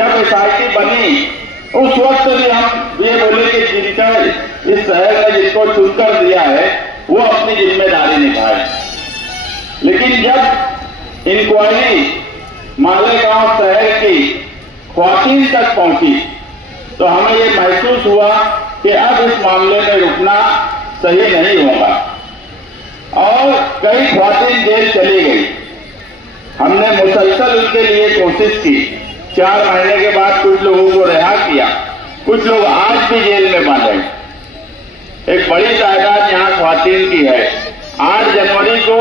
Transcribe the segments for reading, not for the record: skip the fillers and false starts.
जब एसआईटी बनी उस वक्त भी हम ये बोले कि जिनका इस शहर ने जिनको चुनकर दिया है वो अपनी जिम्मेदारी निभाए। लेकिन जब इंक्वायरी मालेगांव शहर की ख्वातीन तक पहुंची तो हमें ये महसूस हुआ कि अब इस मामले में रुकना सही नहीं होगा और कई ख्वातीन जेल चली गई। हमने मुसलसल उनके लिए कोशिश की। 4 महीने के बाद कुछ लोगों को रिहा किया, कुछ लोग आज भी जेल में बंद हैं। एक बड़ी तादाद यहाँ ख्वातीन की है। 8 जनवरी को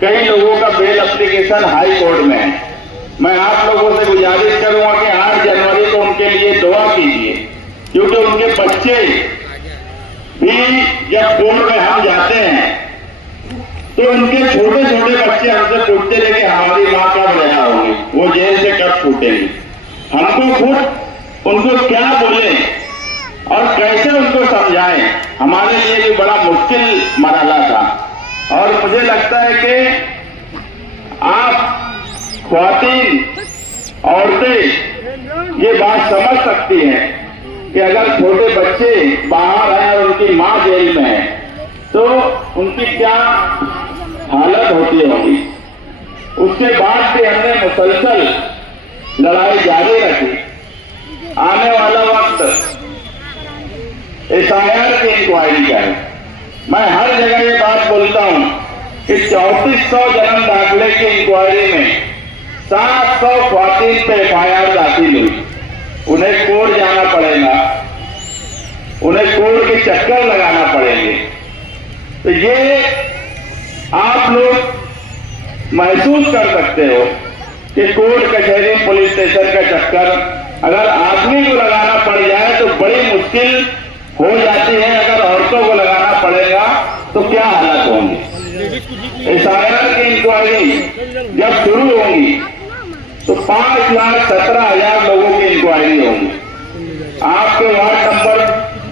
कई लोगों का बेल एप्लीकेशन हाई कोर्ट में है। मैं आप लोगों से गुजारिश करूंगा कि 8 जनवरी को उनके लिए दुआ कीजिए, क्योंकि उनके बच्चे भी जब कोर्ट में हम जाते हैं तो उनके छोटे छोटे बच्चे हमसे पूछते रहे कि हमारी माँ कब रिहा होगी, वो जेल से कब छूटेगी। हमको खुद उनको क्या बोले और कैसे उनको समझाएं, हमारे लिए भी बड़ा मुश्किल मरहला था। और मुझे लगता है कि आप ख्वातीन औरतें ये बात समझ सकती हैं कि अगर छोटे बच्चे बाहर हैं और उनकी माँ जेल में है तो उनकी क्या हालत होती होगी। उसके बाद भी हमने मुसलसल लड़ाई जारी रखी। आने वाला वक्त एसआईआर की इंक्वायरी का है। मैं हर जगह ये बात बोलता हूं कि 3400 जन्म दाखिले की इंक्वायरी में 700 ख्वातीन पे एफआईआर दाखिल हुई। उन्हें कोर्ट जाना पड़ेगा, उन्हें कोर्ट के चक्कर लगाना पड़ेंगे। तो ये आप लोग महसूस कर सकते हो कि कोर्ट कचहरी पुलिस स्टेशन का चक्कर अगर आदमी को लगाना पड़ जाए तो बड़ी मुश्किल हो जाती है। अगर औरतों को लगाना पड़ेगा तो क्या हालत होंगी। एसआईआर की इंक्वायरी जब शुरू होगी तो 5,17,000 लोगों की इंक्वायरी होगी। आपके वार्ड नंबर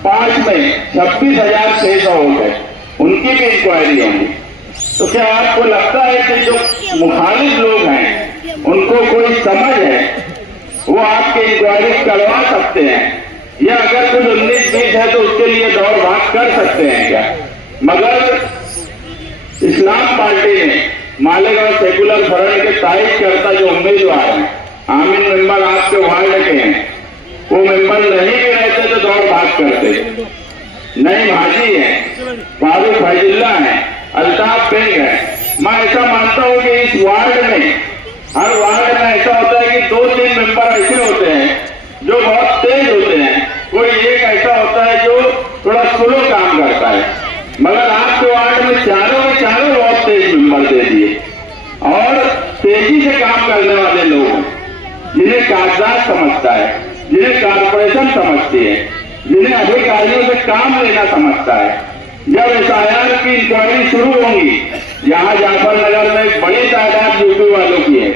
5 में 26,600 हो गए, उनकी भी इंक्वायरी होगी। तो क्या आपको लगता है कि जो मुखालिफ लोग हैं उनको कोई समझ है, वो आपकी इंक्वायरी करवा सकते हैं, या अगर कुछ 19-20 है तो उसके लिए दौड़ भाग कर सकते हैं क्या? मगर इस्लाम पार्टी ने मालेगांव सेकुलर फ्रंट के तारीफ करता जो उम्मीदवार है, आमिन मेंबर आपके वार्ड के हैं, वो मेंबर नहीं भी रहते तो दौड़ भाग करते। नईम हाजी है, फारूक फैजुल्ला है, अल्ताफ बेग है। मैं ऐसा मानता हूं कि इस वार्ड में, हर वार्ड में ऐसा होता है कि 2-3 मेंबर ऐसे होते हैं जो बहुत तेज होते हैं, कोई एक ऐसा होता है जो थोड़ा स्लो काम करता है। मगर आपके वार्ड में चारों के चारों बहुत तेज मेंबर दे दिए और तेजी से काम करने वाले लोग हैं, जिन्हें कागजात समझता है, जिन्हें कारपोरेशन समझती है, जिन्हें अधिकारियों से काम लेना समझता है। जब एसआईआर की इंक्वायरी शुरू होगी, यहाँ जाफरनगर में एक बड़ी तादाद यूपी वालों की है।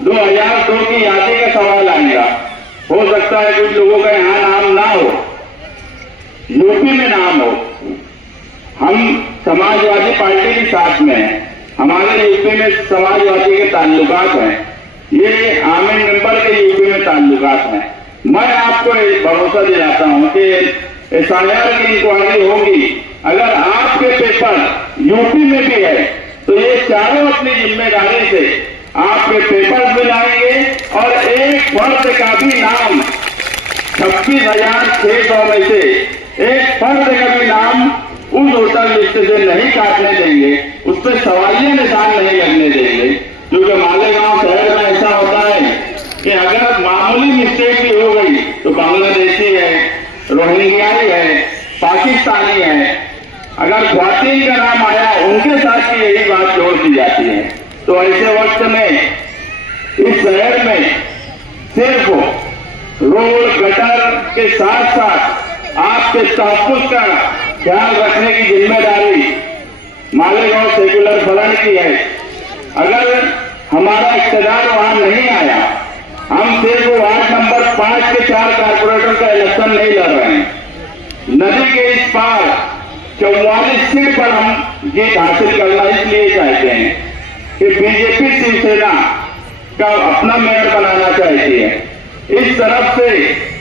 2002 की यादी का सवाल आएगा। हो सकता है कुछ लोगों का यहाँ नाम ना हो, यूपी में नाम हो। हम समाजवादी पार्टी के साथ में हैं, हमारे यूपी में समाजवादी के ताल्लुकात हैं, ये आमिन मेंबर के यूपी में ताल्लुकात हैं। मैं आपको भरोसा दिलाता हूं कि एसआईआर की इंक्वायरी होगी। अगर आपके पेपर यूपी में भी है तो ये चारों अपनी जिम्मेदारी से आपके पेपर भी लाएंगे और एक फर्द का भी नाम 26,600 में से एक फर्द का भी नाम उस वोटर लिस्ट से नहीं काटने देंगे, उस पर सवालिया निशान नहीं लगने देंगे। क्योंकि मालेगांव शहर में ऐसा होता है कि अगर मामूली मिस्टेक भी हो गई तो बांग्लादेशी है, रोहिंग्याई है, पाकिस्तानी है, अगर ख्वातीन का नाम आया उनके साथ भी यही बात जोड़ दी जाती है। तो ऐसे वक्त में इस शहर में सिर्फ रोड गटर के साथ साथ आपके तहफ्फुज़ का ख्याल रखने की जिम्मेदारी मालेगांव सेकुलर फ्रंट की है। अगर हमारा इख्तियार वहां नहीं आया, हम सिर्फ वार्ड नंबर 5 के 4 कारपोरेटर का इलेक्शन नहीं लड़ रहे हैं। नदी के इस पार 44 सीट पर हम जीत हासिल करना इसलिए चाहते हैं कि बीजेपी शिवसेना का अपना मेयर बनाना चाहती है। इस तरफ से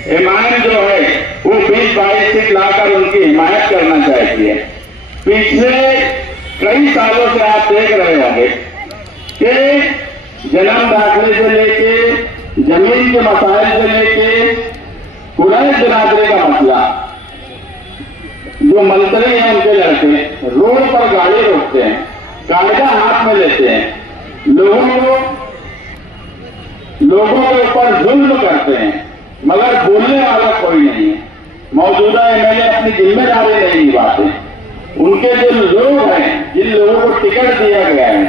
एमआईएम जो है वो 20-22 सीट लाकर उनकी हिमायत करना चाहती है। पिछले कई सालों से आप देख रहे होंगे कि जन्म दाखिले से लेके जमीन के मसाइल से लेके कुरैश बिरादरी का मसला, जो मंत्री हैं उनके लड़के रोड पर गाड़ी रोकते हैं, कायदा हाथ में लेते हैं, लोगों के ऊपर जुल्म करते हैं, मगर बोलने वाला कोई नहीं है। मौजूदा एमएलए अपनी जिम्मेदारी नहीं निभाते। उनके जो लोग हैं, जिन लोगों को टिकट दिया गया है,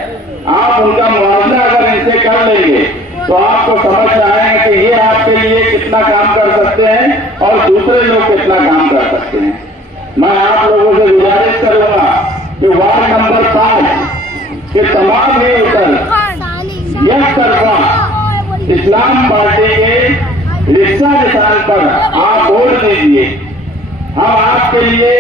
आप उनका मुआवजा अगर इनसे कर लेंगे तो आपको समझ आएगा कि ये आपके लिए कितना काम कर सकते हैं और दूसरे लोग कितना काम कर सकते हैं। मैं आप लोगों से गुजारिश करूंगा कि वार्ड नंबर 5 के तमाम ही उत्तर एक तरफा इस्लाम पार्टी के रिक्शा निशान पर आप वोट दीजिए। हम आपके लिए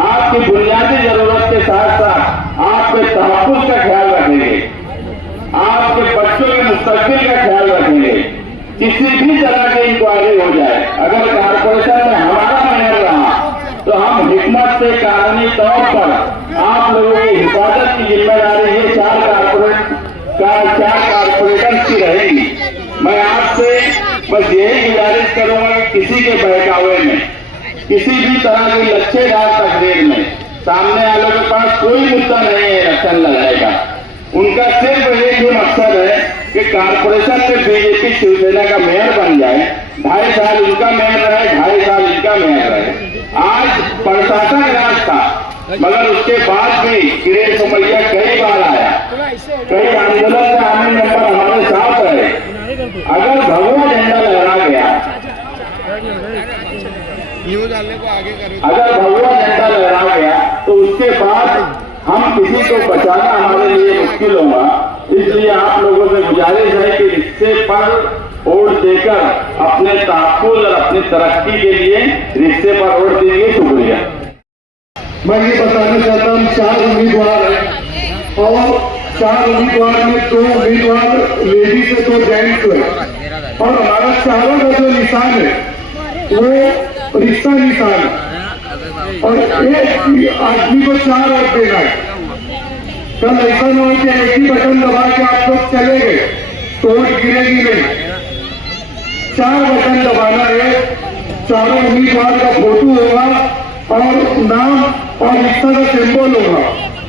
आपकी बुनियादी जरूरत के साथ साथ आपके तहफ्फुज़ का ख्याल रखेंगे, आपके बच्चों के मुस्तकबिल का ख्याल रखेंगे। किसी भी तरह की इंक्वायरी हो जाए, अगर कारपोरेशन में हमारा मेयर रहा तो हम हिकमत से कानूनी तौर पर आप लोगों की हिफाजत की जिम्मेदारी ये 4 कारपोरेटर की रहेगी। मैं आपसे बस यही गुजारिश करूंगा कि किसी के बहकावे में, किसी भी तरह की लच्छेदार तकरीर में सामने वालों के पास कोई मुद्दा नहीं है इलेक्शन लड़ाने का। उनका सिर्फ एक ही मकसद है कि कारपोरेशन में बीजेपी शिवसेना का मेयर बन जाए, 2.5 साल उनका मेयर रहे, 2.5 साल इनका मेयर रहे। आज प्रशासन राज था, मगर उसके बाद भी किरण सोमैया कई बार आया, कई आंदोलन से आने नंबर हमारे साथ रहे। अगर भगवा झंडा लहरा गया, अगर भगवा झंडा लहरा गया तो उसके बाद हम किसी को बचाना हमारे लिए मुश्किल होगा। इसलिए आप लोगों से गुजारिश है कि रिश्ते पर वोट देकर अपने तहफ्फुज़ और अपनी तरक्की के लिए रिश्ते पर वोट दीजिए। शुक्रिया। मैं ये बताना चाहता हूँ 4 उम्मीदवार हैं और 4 उम्मीदवार में 2 उम्मीदवार लेडीज है, 2 जेंट्स है और हमारा चारों का जो निशान है वो रिश्ता निशान है और एक आदमी को 4 वोट देना है। कल ऐसा न हो कि एक ही बटन दबा के आप लोग चले गए तो वोट गिरेगी नहीं। 4 बटन दबाना है, चारों उम्मीदवार का फोटो होगा और नाम और रिश्ता का सिंबल होगा।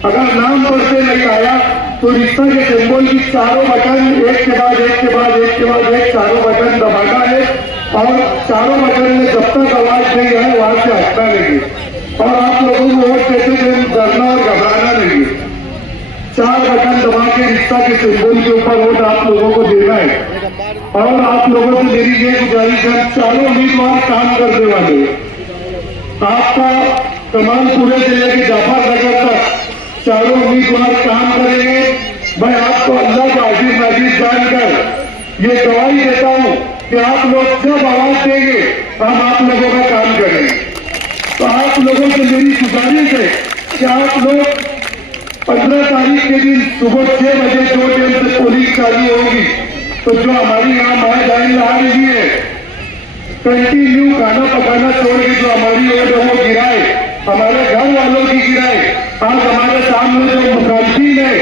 अगर नाम पढ़ते नहीं आया तो रिश्ता के सिंबल की चारों बटन एक के बाद एक के बाद एक के बाद एक चारों बटन दबाना है और चारों बटन में जब तक आवाज नहीं आए वहां से हटना नहीं है और आप लोगों को वोट देते हुए डरना और घबराना नहीं है। 4 बटन दबा के रिश्ता के सिंबल के ऊपर वोट आप लोगों को देना है और आप लोगों से मेरी ये गुजारिश है, चारों उम्मीदवार काम करने वाले आपका कमालपुरे से लेकर जाफरनगर तक चारों उम्मीदवार काम करेंगे। मैं आपको अल्लाह का अजीज नाजीज जानकर ये गवाही देता हूँ कि आप लोग जब आवाज देंगे हम आप लोगों का काम करेंगे। तो आप लोगों से मेरी गुजारिश है कि आप लोग 15 तारीख के दिन सुबह 6 बजे 2 टाइम से पोलिंग चालू होगी तो जो हमारी यहाँ माए बहन आ रही है कंटिन्यू खाना पकाना छोड़ के जो हमारी वोट है वो गिराए, हमारे घर वालों की गिराए। आज हमारे सामने जो मुखालफिन है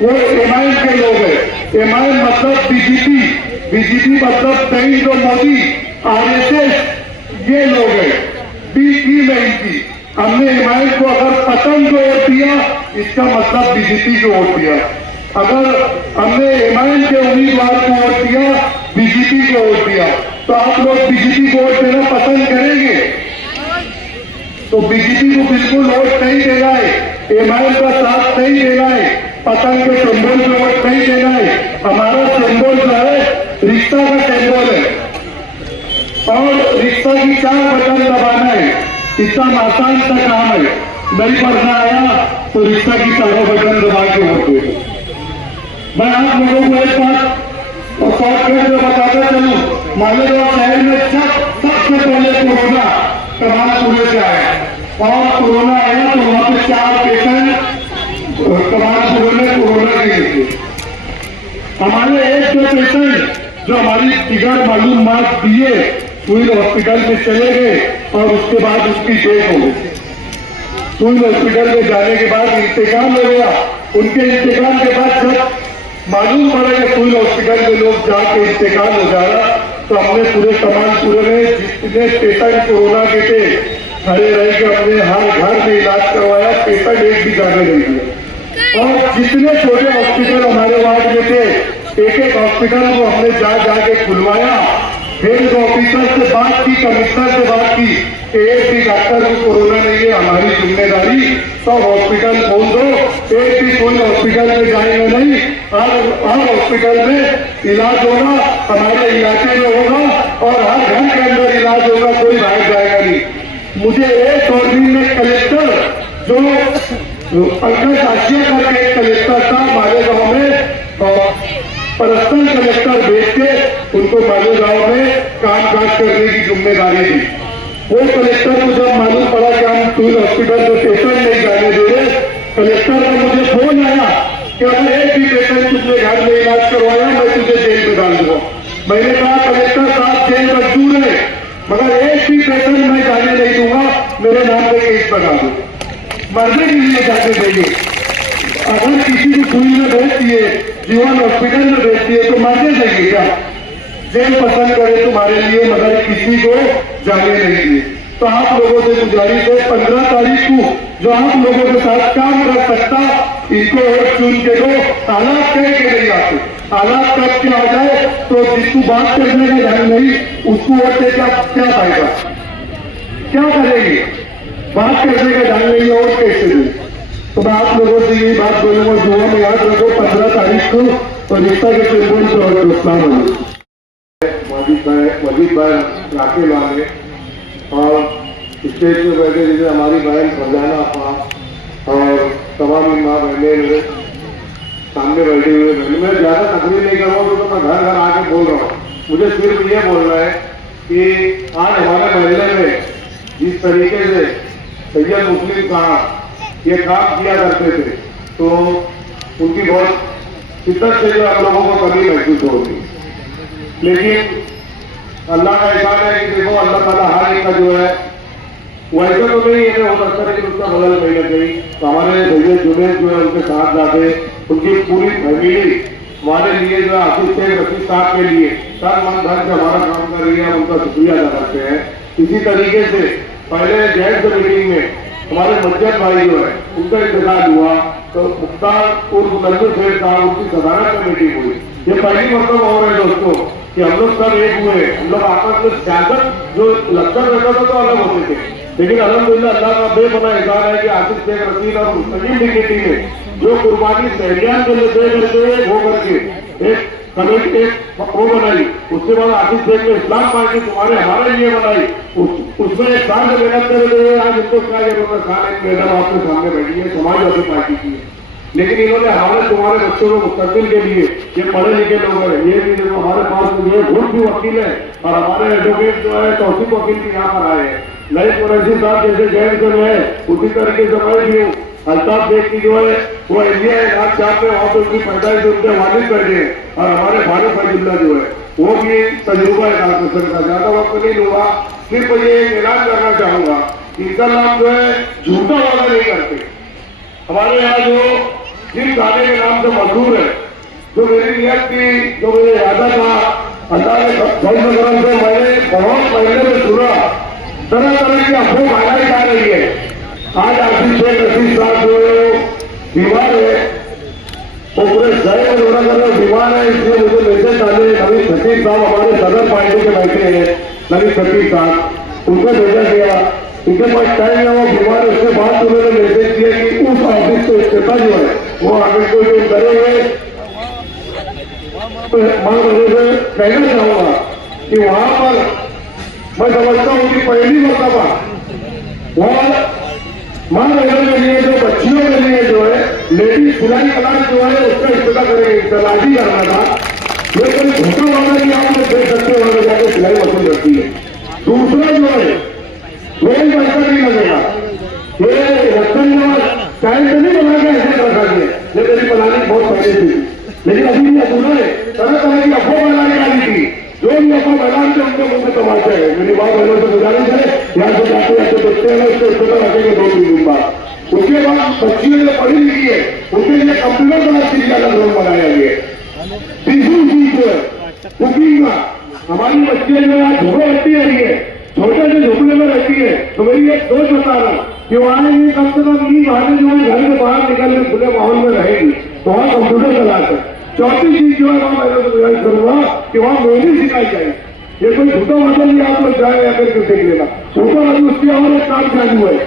वो एमआईएम के लोग हैं। एमआईएम मतलब बीजेपी मतलब नरेंद्र मोदी, आरएसएस ये लोग हैं। बीजेपी में इनकी हमने एमआईएम को अगर पतंग को वोट दिया इसका मतलब बीजेपी को वोट दिया। अगर हमने एमआईएम के उम्मीदवार को वोट दिया बीजेपी को वोट दिया तो आप लोग बीजेपी को वोट देना पसंद करेंगे? तो बीजेपी को बिल्कुल वोट नहीं देना है, एमआईएम का साथ नहीं देना है, पतंग के सिंबल पे वोट नहीं देना है। हमारा सिंबल जो है रिश्ता का सिंबल है और रिश्ता की 4 बटन दबाना है। इतना आसान सा काम है, नहीं पढ़ना आया तो रिश्ता की 4 बटन दबा के वोट दे। मैं आप लोगों को एक बात और शॉर्टकट में बताता चलूं, मालेगांव शहर में सबसे पहले कोरोना कमालपुरे से आया और कोरोना आया तो वहां पे 4 पेशेंट कमालपुरे में कोरोना के लिए थे। हमारे एक जो पेशेंट जो हमारी बिगड़ मालूम मार्क्स दिए सिविल हॉस्पिटल में चले गए और उसके बाद उसकी डेथ हो गई। सिविल हॉस्पिटल में जाने के बाद इंतकाल हो गया। उनके इंतकाल के बाद जब मालूम पड़ा कि सिविल हॉस्पिटल में लोग जाके इंतकाल हो जा रहा, तो हमने पूरे कमालपुर में जितने पेशेंट कोरोना के थे खड़े रह के हमने हर घर में इलाज करवाया, पेशेंट एक भी जाने नहीं दिया। और जितने छोटे हॉस्पिटल हमारे वार्ड में थे, एक एक हॉस्पिटल को हमने जाके खुलवाया। हेल्थ ऑफिसर से बात की, कमिश्नर से बात की कि एक भी डॉक्टर को कोरोना नहीं है, हमारी जिम्मेदारी, सब हॉस्पिटल खोल दो, एक भी कोई हॉस्पिटल में जाएंगे नहीं, हर हॉस्पिटल में इलाज होगा, हमारे इलाके में होगा और हर घर के अंदर इलाज होगा, कोई बाहर जाएगा नहीं। मुझे एक और दिन में कलेक्टर जो पंकज आशिया का एक कलेक्टर था हमारे गाँव में, पर्सनल कलेक्टर भेज के उनको मालूम गांव में काम काज करने की जिम्मेदारी दी। वो कलेक्टर को जब मालूम पड़ा कि हम सिविल हॉस्पिटल में पेशेंट नहीं जाने दे रहे, कलेक्टर का मुझे फोन आया कि अगर एक भी पेशेंट तुझे घर में इलाज करवाया मैं तुझे जेल में डाल दूंगा। मैंने कहा कलेक्टर साहब जेल मंजूर है, मगर एक भी पेशेंट मैं जाने नहीं दूंगा, मेरे नाम पे केस बना दो, मरने के लिए जाने देंगे। अगर किसी को सुई में भेज दिए, जीवन हॉस्पिटल में भेज दिए तो मारने देंगे क्या? जेल पसंद करे तुम्हारे लिए, मगर किसी को जाने नहीं दिए। तो आप लोगों से गुजारिश है, 15 तारीख को जो आप लोगों के साथ काम कर सकता, इसको वोट चुन के दो। हालात कह के नहीं आते, हालात कब के आ जाए तो जिसको बात करने का ढंग नहीं, उसको वोट दे क्या पाएगा, क्या करेंगे? बात करने का ढंग नहीं है, वोट कैसे दे? तो मैं आप लोगों से यही बात बोलूंगा, दुआ में याद रखो 15 तारीख को और रिश्ता के सिंबल पर और दोस्तान होगी। मजीद भाई राकेल वाले और स्टेज पे बैठे जैसे हमारी बहन फरजाना अपा और तमाम माँ बहने मेरे सामने बैठे हुए बहन, मैं ज्यादा तकलीफ नहीं कर रहा हूँ, तो मैं घर घर आके बोल रहा हूँ। मुझे सिर्फ ये बोलना है कि आज हमारे महल्ले में जिस तरीके से सैयद मुस्लिम साहब ये काम किया करते थे, तो उनकी बहुत शिद्दत से जो हम लोगों को कमी महसूस होती। लेकिन अल्लाह का एहसान है कि देखो अल्लाह ताला हर एक का जो है वैसे तो नहीं है, हो सकता है कि उसका बदल नहीं लग गई। तो हमारे भैया जुनेद जो है उनके साथ जाते, उनकी पूरी फैमिली हमारे लिए जो है आशीष शेख रशीद साहब के लिए तन मन धन से हमारा काम कर रही है, हम उनका शुक्रिया अदा करते हैं। इसी तरीके से पहले जैंट्स मीटिंग में हमारे मस्जिद भाई जो है उनका इंतजार हुआ, तो मुख्तार उर्फ नजर शेख साहब उनकी सदारत में मीटिंग हुई। ये पहली मतलब हो रहा है दोस्तों कि हम लोग सब एक हुए, हम लोग आपस में सियासत जो लगता रहता था तो अलग होते थे, लेकिन अल्हम्दुलिल्लाह अल्लाह का बेपनाह एहसान है कि आसिफ शेख रशीद और मुस्तकीम डिकेटी ने जो कुर्बानी शहरियान को दे करके हो करके एक कमेटी एक वो बनाई, उसके बाद आसिफ शेख ने इस्लाम पार्टी तुम्हारे हमारे लिए बनाई, उसमें एक साल से मेहनत करते हुए आज उनको क्या जरूरत है, मैडम आपके सामने बैठी है, समाजवादी पार्टी की है, लेकिन इन्होंने हमारे तुम्हारे बच्चों को मुस्तकबिल के लिए ये पढ़े लिखे लोग हैं, ये भी जो हमारे पास ये खुद भी वकील है और हमारे एडवोकेट जो है तौसीफ वकील भी यहाँ पर आए हैं, नई कुरैशी साहब जैसे जैन जो है उसी तरीके से मैं भी हूँ। अल्ताफ शेख की जो है वो इंडिया इलाज चाहते हैं, वहाँ पे उनकी पैदाइश उनके वालिद बैठे हैं और हमारे भारत फैजुल्ला जो है वो भी तजुर्बा है डॉक्टर का, ज्यादा वक्त नहीं लूंगा। सिर्फ ये ऐलान करना चाहूंगा कि इनका नाम जो है झूठा वादा नहीं करते। हमारे यहाँ जो जिन गाने के नाम से मशहूर है, जो मेरी नियत की जो मुझे यादा था, अल्लाह ने करम से मैंने बहुत पहले में सुना, तरह तरह की अफवाह फैलाई जा रही है। आज आसिफ शेख रशीद साहब जो बीमार है, वो पूरे शहर में दौरा कर रहे बीमार है, इसलिए मुझे मैसेज डाले नवीन शकील साहब हमारे सदर पार्टी के बैठे हैं, नवीन शकील साहब उनको भेजा गया, उनके पास टाइम है, वो बीमार है, उसके बाद उन्होंने मैसेज दिया कि उस ऑफिस को इस्तीफा जो है वो आगे कोई जो करेंगे। मैं मुझे कहना चाहूंगा कि वहां पर मैं समझता हूँ कि पहली मरतबा वहां मां बहनों के लिए जो बच्चियों के लिए जो है लेडीज सिलाई क्लास जो है उसका इस्तेमाल करेंगे, तलाशी करना था, लेकिन धोखा वाला कि आप लोग देख सकते हो जाकर सिलाई मशीन रखती है। दूसरा जो है कोई पैसा नहीं लगेगा, ये रतन टाइम से नहीं बना के ऐसे रखा गया, ये मेरी बनाने बहुत पहले थी, लेकिन अभी भी अधूरा है, तरह तरह की अफवाह बनाने वाली थी। आराम से उनके मुंह में तमाशा है। मेरी बात वालों से गुजारिश है, यहाँ से जाते जाते देखते हैं, उसको छोटा रखेंगे 2-3 दिन बाद। उसके बाद बच्चियों जो पढ़ी लिखी है उनके लिए कंप्यूटर क्लास के लिए अलग रूम बनाया गया है। तीसरी चीज जो है कुकिंग का, हमारी बच्चियां जो है झोपड़े रहती है, छोटे से झोपड़े में रहती है, तो मेरी एक सोच बता रहा कि वहाँ ये कम से कम ये बहाने जो है घर से बाहर निकल के खुले माहौल में रहेगी, तो वहाँ कंप्यूटर क्लास है। चौथी चीज जो है वहाँ मैं गुजारिश करूंगा कि वहाँ म्यूजिक सिखाई जाए। ये कोई झूठा मतलब नहीं, आप लोग जाए आकर के देख लेना, झूठा मतलब उसके और एक काम चालू है,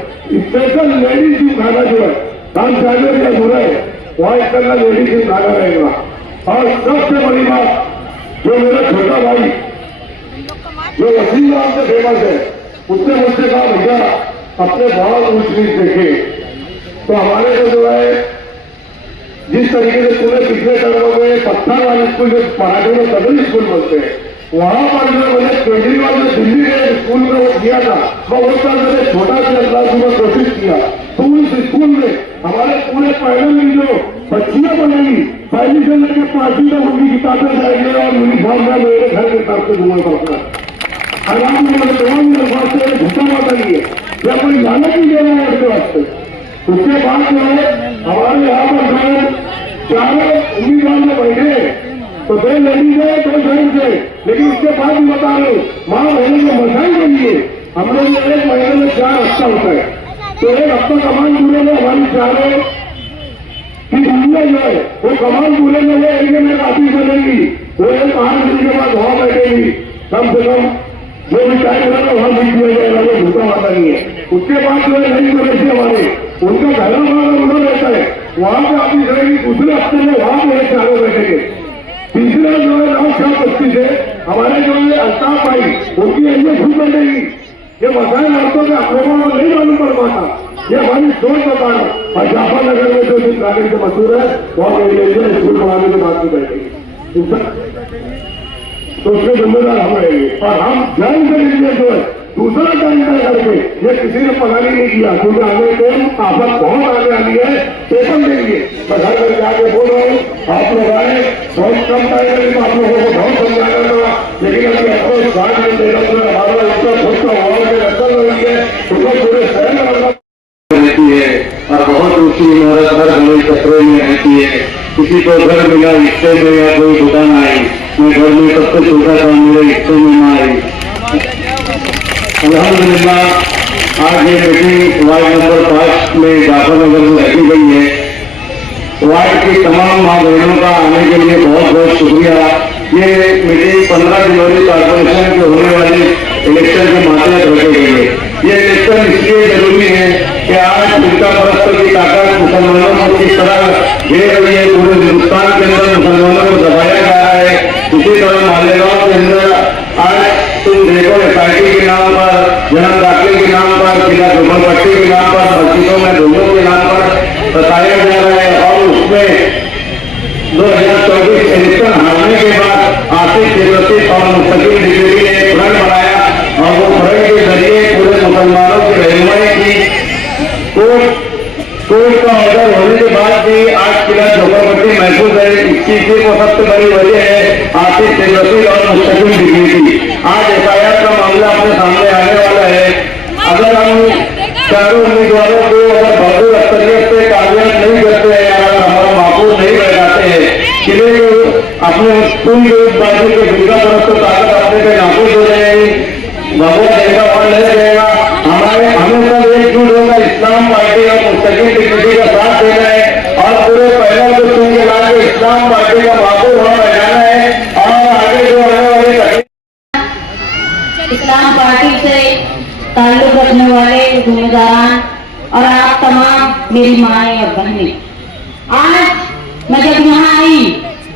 स्पेशल लेडीज जिम खाना जो है काम चालू है या बुरा है, वहाँ इस तरह लेडीज जिम खाना रहेगा। और सबसे बड़ी बात, जो मेरा छोटा भाई जो वसीम राम से फेमस है, उसने मुझसे कहा भैया अपने बहुत ऊंच नीच देखे, तो हमारे को जो है जिस तरीके से पूरे पिछले टर्मों में पत्थर वाले स्कूल जो पढ़ाने में सभी स्कूल बोलते हैं, वहां पर जो मैंने केजरीवाल जो दिल्ली के स्कूल में वो किया था, मैं उस साल मैंने छोटा सा अंदाज में कोशिश किया, तो उस स्कूल में हमारे पूरे पैनल में जो बच्चियां बनेगी, पहली से लेकर 5वीं तक उनकी किताबें जाएंगे और यूनिफॉर्म में मेरे घर के तरफ से धुआं पड़ता है। आराम में तमाम वास्ते भूखा माता नहीं है या कोई लालच नहीं दे रहा है उसके वास्ते। उसके बाद जो है हमारे यहाँ पर जो है चारों उम्मीदवार में बैठे, तो 2 लेडीज है 2 जेंट्स है, लेकिन उसके बाद भी बता रहे माँ बहनों को मसाई के लिए हम लोग एक महीने में 4 हफ्ता होता है, तो एक हफ्ता कमान पूरे में हमारी चारों की दुनिया जो है वो कमान पूरे में वो एरिया में ऑफिस बनेगी, वो एक 5 दिन के बाद वहां बैठेगी, कम से कम जो भी टाइम है वहां बीच में जाएगा, वो भूखा माता नहीं है। उसके बाद जो है नई मवेशी हमारे उनका घर हमारा उधर रहता है, वहां पे ऑफिस रहेगी, दूसरे हफ्ते में वहां पे चारों बैठेंगे। तीसरा जो है 9-6-25 है हमारे जो है अल्ताफ भाई, उनकी एरिया खुद बैठेगी। ये मसाइल औरतों के आक्रमण में नहीं मालूम पड़ पाता, ये हमारी सोच बता रहा। और जाफर नगर में जो जिस नागरिक से मशहूर है वहां मेरी एरिया स्कूल बनाने के बाद में बैठेगी, तो उसके जिम्मेदार हम रहेंगे। और हम जैन के लिए जो है दूसरा काम तय करके, ये किसी ने पता नहीं किया, क्योंकि आगे को आफत बहुत आगे आनी है, पेपर देंगे। मैं घर घर जाके बोल रहा हूँ, आप लोग आए, बहुत कम टाइम में आप लोगों को बहुत समझाना था, लेकिन अभी आपको 60 में 13 में हमारा उसका खुद का हवा में रखल हुई है, उसको पूरे शहर में रहती है और बहुत ऊंची इमारत हर गली कचरे में रहती है। किसी को घर मिला हिस्से में या कोई दुकान आई, मैं घर में सबसे छोटा था, मेरे हिस्से में ना आई। अल्हम्दुलिल्लाह आज ये मीटिंग वार्ड नंबर 5 में जाफर नगर में रखी गई है। वार्ड की तमाम माँ बहनों का आने के लिए बहुत बहुत शुक्रिया। ये मीटिंग 15 जनवरी कॉर्पोरेशन के होने वाले इलेक्शन के माध्यम से रखी गई है। ये इलेक्शन इसलिए जरूरी है कि आज उनका परस्पर की ताकत मुसलमानों को किस तरह घेर रही है, पूरे हिंदुस्तान के अंदर मुसलमानों को दबाया जा रहा है। इसी तरह मालेगांव के अंदर आज तुम देखो एसआईटी के नाम पर, जन्म दाखिले के नाम पर, किला झोपड़पट्टी के नाम पर, मस्जिदों में धोनों के नाम पर बताया जा रहा है। और उसमें 2024 इलेक्शन हारने के बाद आसिफ सिद्दीकी और मुस्तकिल द्विवेदी ने एक फ्रंट बनाया और वो फ्रंट के जरिए पूरे मुसलमानों की रहनुमाई की। कोर्ट का ऑर्डर होने के बाद भी आज किला झोपड़पट्टी महफूज है। इसकी को सबसे बड़ी वजह है आसिफ सिद्दीकी और मुस्तकिल द्विवेदी। आज एफआईआर का मामला अपने सामने आने वाला है। अगर हम चारों उम्मीदवारों को अगर भरपूर अक्सरियत से कामयाब नहीं करते हैं, अगर हमारा माकूल नहीं बैठाते हैं, किले अपने पूरी बाजू के दुर्गा तरफ से ताकत अपने पे नाखुश हो जाएगी, भगवान देगा और नहीं देगा। हमें सब एकजुट होगा, इस्लाम पार्टी और मुस्तकिल द्विवेदी का साथ देना है और पूरे पैनल को चुन के ला के इस्लाम पार्टी का माकूल वहां बैठाना है। और आगे जो आने वाली इस्लाम पार्टी से ताल्लुक रखने वाले जिम्मेदारान और आप तमाम मेरी माएँ और बहनें, आज मैं जब यहाँ आई,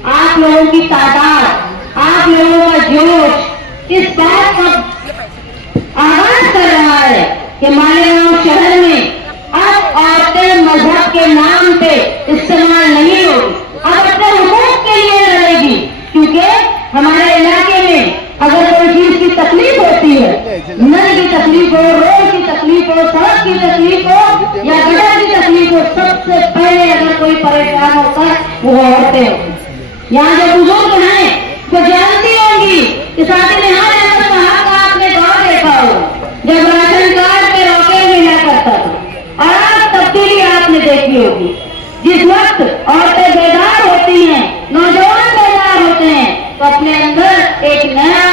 आप लोगों की तादाद, आप लोगों का जोश इस बात का आगाज कर रहा है कि मालेगांव शहर में अब औरतें मजहब के नाम पे इस्तेमाल नहीं होगी, अब अपने हुकूक के लिए लड़ेगी। क्योंकि हमारे इलाके में अगर कोई चीज की तकलीफ होती है, नल की तकलीफ हो, रोड की तकलीफ हो, सड़क की तकलीफ हो या गटर की तकलीफ हो, सबसे पहले अगर कोई परेशान होता है वो औरतें होती हैं। यहाँ जो बुजुर्ग हैं तो जानती होंगी कि साथी ने जिस वक्त औरतें बेदार होती हैं, नौजवान बेदार होते हैं, तो अपने अंदर एक नया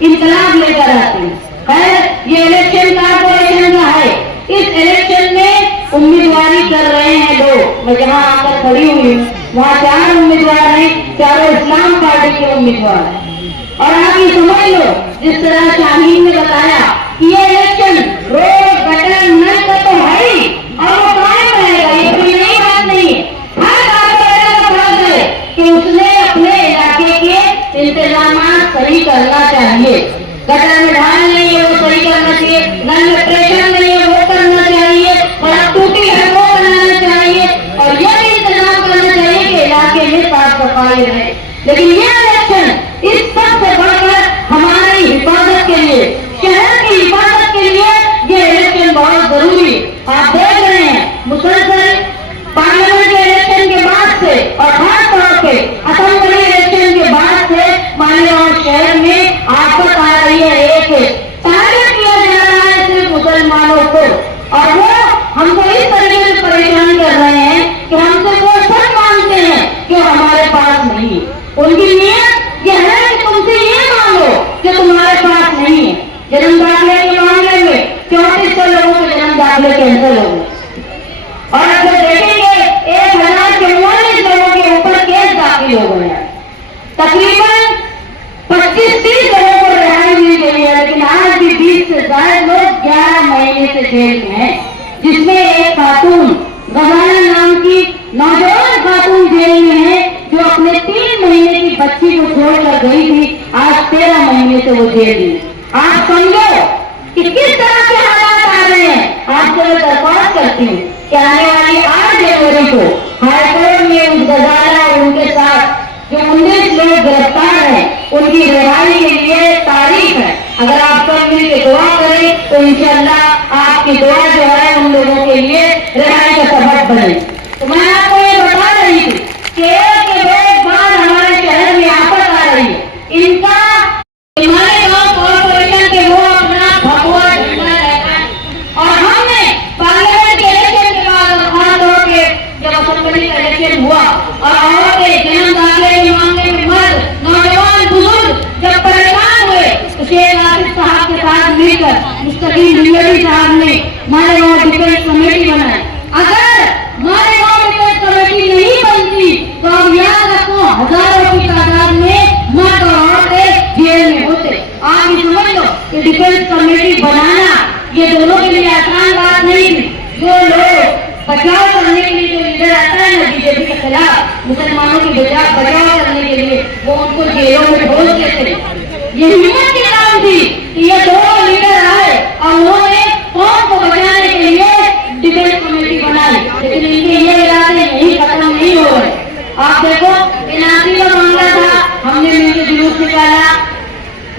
इनकलाब लेकर आती हैं। खैर, ये इलेक्शन कॉर्पोरेशन का है। इस इलेक्शन में उम्मीदवारी कर रहे हैं लोग। मैं जहाँ आकर खड़ी हुई हूँ वहाँ 4 उम्मीदवार हैं, चारों इस्लाम पार्टी के उम्मीदवार हैं। और आप ये समझ लो, जिस तरह शाहीन ने बताया कि ये इलेक्शन रोड गटर नल का तो है ही, और वो कायम रहेगा, ये कोई नई बात नहीं है। हर कॉर्पोरेटर का फर्ज है कि उसने अपने इलाके के इंतजाम सही करना चाहिए। गटर में ढाल नहीं है वो सही करना चाहिए, नल में प्रेशर नहीं है वो करना चाहिए, सड़क टूटी है वो बनाना चाहिए, और यह भी इंतजाम करना चाहिए कि इलाके में साफ सफाई रहे। लेकिन ये इलेक्शन इस सब से बढ़कर हमारी हिफाजत के लिए, शहर की हिफाजत के लिए ये इलेक्शन बहुत जरूरी। आप देख रहे हैं मुसलसल पार्लियामेंट के इलेक्शन के बाद से और खास तौर पे असेंबली इलेक्शन के बाद से मालेगांव शहर में आफत आ रही है। एक टारगेट किया जा रहा है सिर्फ मुसलमानों को, और वो हमको इस तरीके से परेशान कर रहे हैं कि हमसे वो सब मांगते हैं जो हमारे पास नहीं है। उनकी नीयत ये है कि तुमसे ये मांगो जो तुम्हारे पास नहीं है। जन्म दाखिले के मामले में 3400 लोगों के जन्म दाखिले कैंसिल हो गए, और अगर देखेंगे 1044 लोगों के ऊपर केस दाखिल हो गए हैं। तकरीबन 25-30 लोगों को रिहाई मिल गई है, लेकिन आज भी 20 से ज्यादा लोग 11 महीने से जेल में हैं, जिसमें एक खातून गजाना नाम की नौजवान खातून जेल में है जो अपने 3 महीने की बच्ची को छोड़कर गई थी। आज 13 महीने से वो जेल में। आप समझो कि किस तरह के हालात आ रहे हैं। आपसे मैं दरख्वास्त करती हूँ कि आने वाली 8 जनवरी को हाईकोर्ट में उस गजाला और उनके साथ जो 19 लोग गिरफ्तार हैं उनकी रिहाई के लिए तारीख है। अगर आप सब मिलकर दुआ करें तो इंशाअल्लाह आपकी दुआ जो है उन लोगों के लिए रिहाई का सबब बने। तो मैं आपको ये बता रही थी कि एक के बाद हमारे शहर में आफत आ रही है। इनका हमारे गांव कॉर्पोरेशन के वो अपना भगवा झंडा रहता है, और हमने पार्लियामेंट के इलेक्शन के बाद खासतौर पे जब असेंबली का इलेक्शन हुआ और औरतें जन्म दाखिले के मामले में मर्द, नौजवान, बुजुर्ग जब परेशान हुए तो शेख आसिफ साहब के साथ मिलकर मुस्तकीम लिंगड़ी साहब ने मालेगांव डिफेंस कमेटी बनाई। अगर मालेगांव डिफेंस कमेटी नहीं बनती तो अब याद रखो हजारों की तादाद में मर्द और औरतें जेल में होते। आप ये समझ लो कि डिफेंस कमेटी बनाना ये दोनों के लिए आसान बात नहीं थी। जो लोग बचाव करने के लिए जो लीडर आता है ना बीजेपी के खिलाफ, मुसलमानों की बचाव करने के लिए वो उनको जेलों में भेज देते। ये हिम्मत की काम थी कि ये 2 लीडर आए और उन्होंने कौम को बचाने के लिए डिफेंस कमेटी बनाई, लेकिन इनके ये इरादे यही खत्म नहीं हो रहे। आप देखो एनआरसी का मामला था, हमने मिलकर जुलूस निकाला,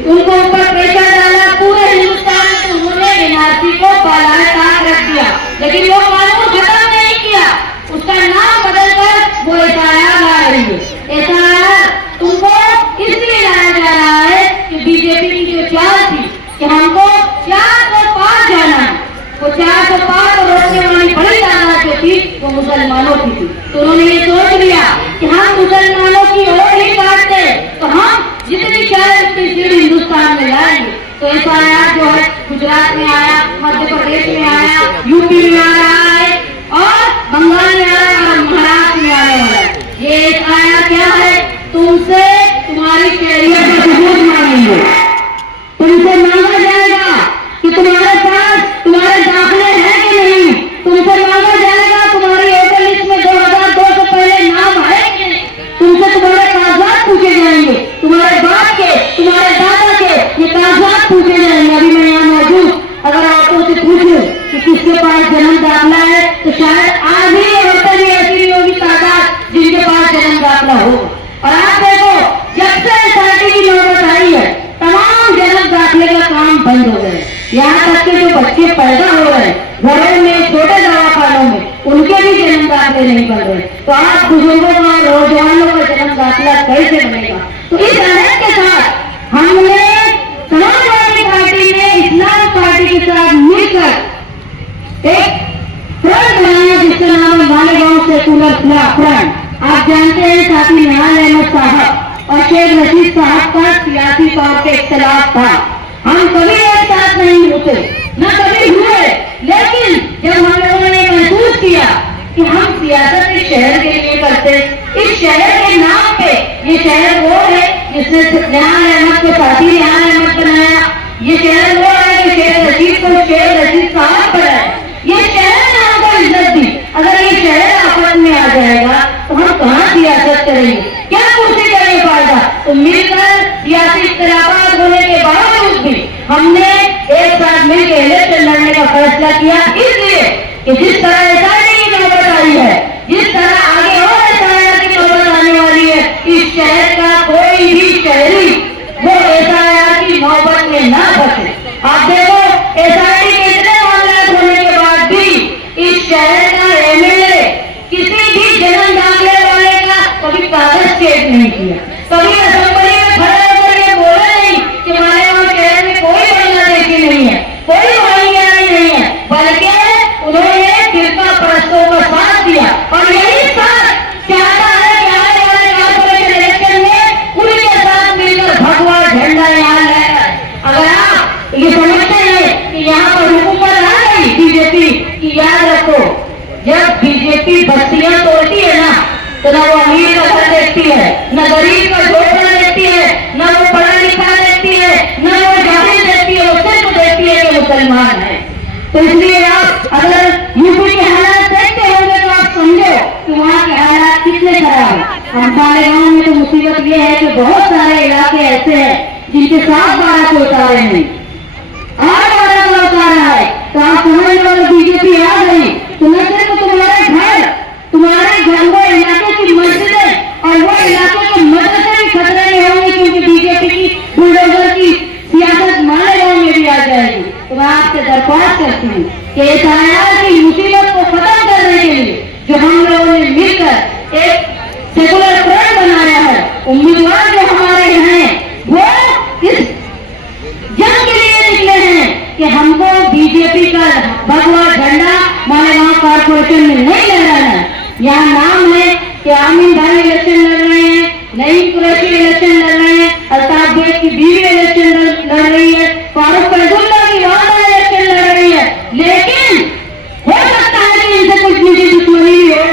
उनको ऊपर प्रेशर डाला, पूरे हिंदुस्तान में उन्होंने एनआरसी को बालाए ताक रख दिया, लेकिन वो कानून खत्म नहीं किया। उसका नाम बदलकर वो एफआईआर ला रही है। एफआईआर तुमको इसलिए लाया जा रहा है कि बीजेपी की जो चाल थी कि हमको 405 जाना है, वो 405 को रोकने वाली बड़ी तादाद जो थी वो मुसलमानों की थी। तो उन्होंने ये सोच लिया कि हम मुसलमानों की ओर ही काटते तो हम जितनी शायद उतनी सीट हिंदुस्तान में लाएंगे। तो एफआईआर जो है गुजरात में आया, मध्य प्रदेश में आया, यूपी में आ रहा है और बंगाल में आ रहा है और महाराष्ट्र में आने वाला है। ये एफआईआर क्या है? तुमसे तुम्हारी कैरियर का सबूत मांगेंगे, तुमसे मांगा जाएगा कि तुम्हारे पास तुम्हारे दाखिले हैं कि नहीं, तुमसे मांगा जाएगा तुम्हारी वोटर लिस्ट में 2002 से पहले नाम है कि नहीं, तुमसे तुम्हारे कागजात पूछे जाएंगे, तुम्हारे बाप के, तुम्हारे दादा के ये कागजात पूछे जाएंगे। अभी मैं यहाँ मौजूद अगर औरतों से पूछूं कि किसके पास जन्म दाखिला है तो शायद आज ही औरतें भी ऐसी नहीं होगी तादाद जिनके पास जन्म दाखिला हो। और आप देखो जब से एसआरटी की नौबत आई है तमाम जन्म दाखिले का काम बंद हो गए। यहाँ तक के जो बच्चे पैदा हो रहे हैं घरों में, छोटे दवाखानों में, उनके भी जन्म दाखिले नहीं बन रहे। तो आप बुजुर्गों का, नौजवानों का जन्म दाखिला कैसे बनेगा? तो इस अहम के साथ हमने समाजवादी पार्टी ने इस्लाम पार्टी के साथ मिलकर एक फ्रंट बनाया जिसका नाम है मालेगांव सेकुलर मसला अपहरण। आप जानते हैं साथी निहाल अहमद साहब और शेख रशीद साहब का सियासी तौर पे इख्तलाफ था। हम कभी एक साथ नहीं होते, न कभी हुए, लेकिन जब हम लोगों ने महसूस किया कि हम सियासत इस शहर के लिए करते, इस शहर के नाम पे, ये शहर वो है जिसने निहाल अहमद को साथी निहाल अहमद बनाया, ये शहर वो है कि शेख रशीद को शेख रशीद साहब बनाया, ये शहर ने हमको इज्जत दी। अगर ये शहर आपस में आ जाएगा तो हम कहाँ सियासत करेंगे, क्या कुर्सी करेंगे फायदा। तो मिलकर सियासी इख्तिलाफात होने के बावजूद भी हमने एक साथ मिलकर इलेक्शन लड़ने का फैसला किया, इसलिए कि जिस तरह एसआईटी की नौबत आई है, जिस तरह आगे और एसआईआर की नौबत आने वाली है, इस शहर का कोई भी शहरी वो एसआईआर की नौबत में ना फंसे। आप देखो एसआईटी के इतने मामले होने के बाद भी इस शहर का एमएलए किसी भी जन्म दाखिले वाले का कभी कागज चेक नहीं किया, कभी असेंबली में खड़े होकर ये बोले नहीं कि हमारे वहाँ शहर में कोई बांग्लादेशी नहीं है, कोई रोहिंग्याई नहीं है, बल्कि उन्होंने फिरका परस्तों का साथ दिया। और यही साथ चाहता है कि आने वाले कॉर्पोरेशन इलेक्शन में उनके साथ मिलकर भगवा झंडा यहाँ लहराए। अगर आप ये समझते हैं कि यहाँ पर हुकूमत आ गई बीजेपी की, याद रखो जब बीजेपी बस्तियां तोड़ती है ना, तो न वो अमीर का घर देखती है, न गरीब का झोपड़ा देखती है, न वो पढ़ा लिखा देखती है, न वो जाहिल देखती है, वो सिर्फ देखती है कि मुसलमान है। तो इसलिए आप अगर यूपी के हालात देखते होंगे तो आप समझो कि वहाँ के हालात कितने खराब है। हमारे गाँव में तो मुसीबत ये है कि बहुत सारे इलाके ऐसे हैं जिनके 7-12 को उतारे नहीं, 8-12 को उतारा है। तो आप समझ लो बीजेपी आ गई तो न सिर्फ तुम्हारे घर, तुम्हारे घर वो इलाके की मस्जिदें और वो इलाके के मदरसे भी खतरे में होंगे, क्योंकि बीजेपी की बुलडोजर की सियासत मालेगांव में भी आ जाएगी। तो मैं आपसे दरख्वास्त करती हूँ कि एसआईआर की मुसीबत को खत्म करने के लिए जो हम लोगों ने मिलकर एक सेकुलर फ्रंट बनाया है, उम्मीदवार जो हमारे हैं वो इस जंग के लिए निकले हैं कि हमको बीजेपी का भगवा झंडा मालेगांव कॉर्पोरेशन में नहीं लहराना है। यहाँ नाम है कि आमीन भाई इलेक्शन लड़ रहे हैं, नईम कुरैशी इलेक्शन लड़ रहे हैं, अल्ताफ बेग की बीवी इलेक्शन लड़ रही है, फारूक फैजुल्ला की वादा इलेक्शन लड़ रही है, लेकिन हो सकता है कि इनसे कुछ निजी दुश्मनी भी हो,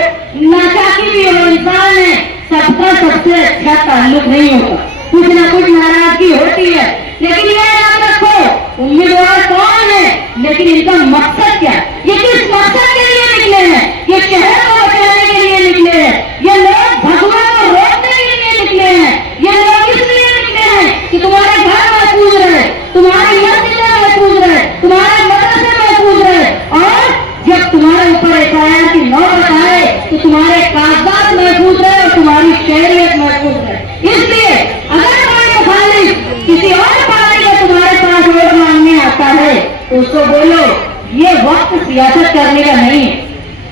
नाचाकी भी हो, इंसान है, सबका सबसे अच्छा ताल्लुक नहीं होगा, कुछ ना कुछ नाराजगी होती है। लेकिन ये याद रखो उम्मीदवार कौन है, लेकिन इनका मकसद क्या है, ये किस मकसद के लिए निकले हैं, ये शहर को बचाने के लिए निकले हैं, ये लोग भगवा को रोकने के लिए निकले हैं, ये लोग इसलिए निकले हैं कि तुम्हारे घर महफूज रहे, तुम्हारी मस्जिदें महफूज रहे, तुम्हारे मदरसे महफूज रहे, और जब तुम्हारे ऊपर एसआईआर की नौबत आए तो तुम्हारे कागजात महफूज रहे और तुम्हारी शहरियत महफूज रहे। इसलिए अगर कोई मुखालिफ किसी और पार्टी का तुम्हारे पास वोट मांगने आता है तो उसको बोलो ये वक्त सियासत करने का नहीं है।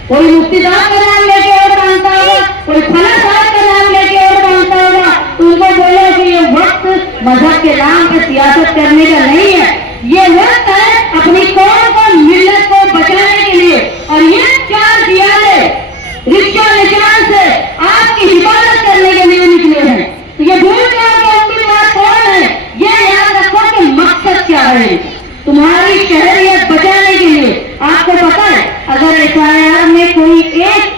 कोई मुफ्ती साहब का नाम लेके वोट मांगता होगा, कोई फला साहब का नाम लेके वोट मांगता होगा, तो उनको बोलो कि ये वक्त मजहब के नाम पर सियासत करने का नहीं है, ये वक्त है अपनी कौम को, मिल्लत को बचाने के लिए। और ये 4 दियाले रिक्शा निशान से आपकी हिफाजत करने के लिए निकले हैं। तो ये भूल गया कि उम्मीदवार कौन है, ये याद रखो कि मकसद क्या है, तुम्हारी शहरियत बचाने के लिए। आपको पता है अगर एसआईआर में कोई एक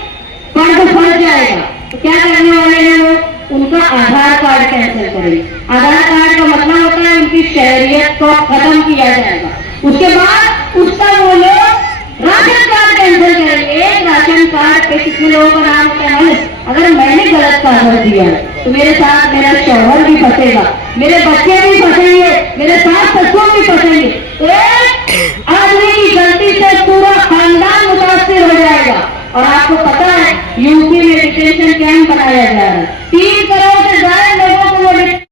पर्द फंस जाएगा तो क्या करने वाले हैं वो, उनका आधार कार्ड कैंसिल करेंगे। आधार कार्ड का मतलब होता है उनकी शहरियत को खत्म किया जाएगा, उसके बाद उसका वो लोग राशन कार्ड कैंसिल करेंगे। एक राशन कार्ड पे कितने लोगों का नाम होता है, अगर मैंने गलत कागज दिया है तो मेरे साथ मेरा शौहर भी फंसेगा, मेरे बच्चे भी फंसेंगे, मेरे सास ससुर भी फंसेंगे। तो एक आदमी की गलती से पूरा खानदान मुतासिर हो जाएगा। और आपको पता है यूपी में डिटेंशन कैंप बनाया जा रहा है,